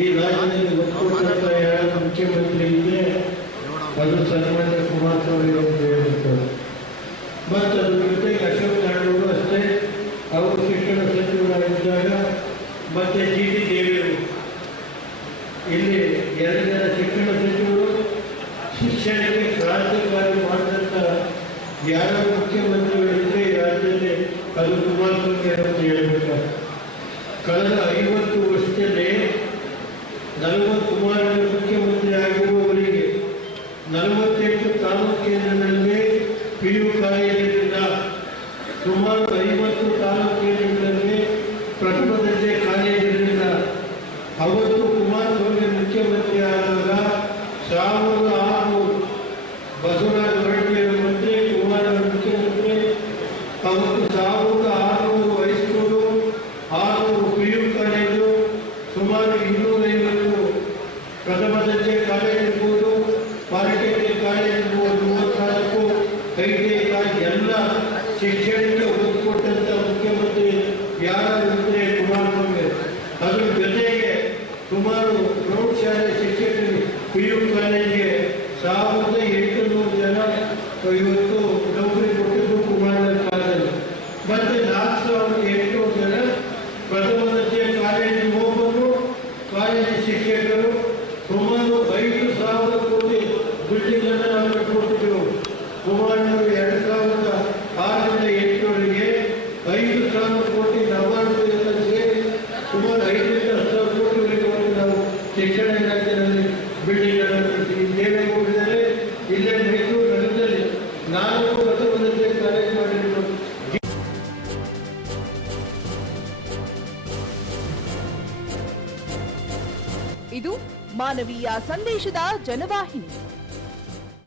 ಈ ರಾಜ್ಯದಲ್ಲಿ ಒಕ್ಕೂಟ ಯಾರ ಮುಖ್ಯಮಂತ್ರಿ ಇದ್ದರೆ ಅದು ಸನ್ಮಾನ್ಯ ಕುಮಾರಸ್ವಾಮಿ ಅಂತ ಹೇಳ್ತಾರೆ. ಮತ್ತು ಅದ್ರ ಜೊತೆಗೆ ಅಶೋಕ್ ನಾಡೂರು ಅಷ್ಟೇ, ಅವರು ಶಿಕ್ಷಣ ಸಚಿವರಾಗಿದ್ದಾಗ, ಮತ್ತು ಜಿ ಟಿ ದೇವೇಗೌಡರು ಇಲ್ಲಿ 2 ಜನ ಶಿಕ್ಷಣ ಸಚಿವರು ಶಿಕ್ಷಣಕ್ಕೆ ಕ್ರಾಂತಿಕಾರಿ ಮಾಡಿದಂಥ ಯಾರ ಮುಖ್ಯಮಂತ್ರಿಗಳಿದ್ರೆ ಈ ರಾಜ್ಯದಲ್ಲಿ ಅದು ಕುಮಾರಸ್ವಾಮಿ ಅಂತ ಹೇಳಬೇಕಾದ್ರೆ ಕಳೆದ 50 ವರ್ಷದಲ್ಲಿ 40 ಮುಖ್ಯಮಂತ್ರಿ ಆಗಿರುವವರಿಗೆ 48 ತಾಲೂಕು ಕೇಂದ್ರಗಳಲ್ಲಿ PU ಕಾಲೇಜಿನಿಂದ ಸುಮಾರು 50 ತಾಲೂಕು ಕೇಂದ್ರಗಳಲ್ಲಿ ಪ್ರಥಮ ದರ್ಜೆ ಕಾಲೇಜಿನಿಂದ ಅವತ್ತು ಕುಮಾರಸ್ವಾಮಿ ಮುಖ್ಯಮಂತ್ರಿ ಆದಾಗ 1600 ಬಸವರಾಜ ಹೊರಟ್ಟಿಯವರು ಮಂತ್ರಿ, ಕುಮಾರಸ್ವಾಮಿ ಮುಖ್ಯಮಂತ್ರಿ. ಅವತ್ತು 1600 ಹೈಸ್ಕೂಲು, 600 PU ಕಾಲೇಜು, ಸುಮಾರು 250 ಪ್ರಥಮ ದರ್ಜೆ ಕಾಲೇಜ್ ಇರ್ಬೋದು, ಪಾಲಿಟೆಕ್ನಿಕ್ ಕಾಲೇಜ್ ಇರ್ಬೋದು, 34 ITI ಕಾಲೇಜ್ ಎಲ್ಲ ಶಿಕ್ಷಣಕ್ಕೆ ಒತ್ತು ಕೊಟ್ಟಂಥ ಮುಖ್ಯಮಂತ್ರಿ ಯಾರಾಗಿದ್ದರೆ ಕುಮಾರಸ್ವಾಮಿ. ಅದ್ರ ಜೊತೆಗೆ ಸುಮಾರು ಪ್ರೌಢಶಾಲೆ ಶಿಕ್ಷಕರು PU ಕಾಲೇಜಿಗೆ 1800 ಜನ ಇವತ್ತು ನೌಕರಿ ಕೊಟ್ಟಿದ್ದು ಕುಮಾರಸ್ವಾಮಿ ಕಾಲೇಜ್. ಮತ್ತು 4800 ಜನ ಪ್ರಥಮ ದರ್ಜೆ ಕಾಲೇಜಿಗೆ ಹೋಗಲು ಕಾಲೇಜು ಶಿಕ್ಷಕರು. ಸುಮಾರು 5,000 ಕೋಟಿ ಬಿಲ್ಡಿಂಗ್ ಅನ್ನು ನಾವು ಕಟ್ಟಿಕೊಟ್ಟಿದ್ದೆವು. ಕುಮಾರಸ್ವಾಮಿ 2006ರಿಂದ 8ರವರೆಗೆ 5,000 ಕೋಟಿ ನವಾರ್ಡು ಎಲ್ಲ ಸೇರಿ ಸುಮಾರು 5,000 ಕೋಟಿವರೆಗೆ ನಾವು ಶಿಕ್ಷಣ ಇಲಾಖೆಯಲ್ಲಿ ಬಿಲ್ಡಿಂಗ್ ಅನ್ನು ಕಟ್ಟಿದ್ದೀವಿ. ದೇವೇಗೌಡರಿದ್ದಾರೆ ಇಲ್ಲೇ ಮೈಸೂರು ನಗರದಲ್ಲಿ 4 ಪ್ರಥಮ ದರ್ಜೆ ಕಾಲೇಜು ಮಾಡಿದ್ರು. ಇದು ಮಾನವೀಯ ಸಂದೇಶದ ಜನವಾಹಿನಿ.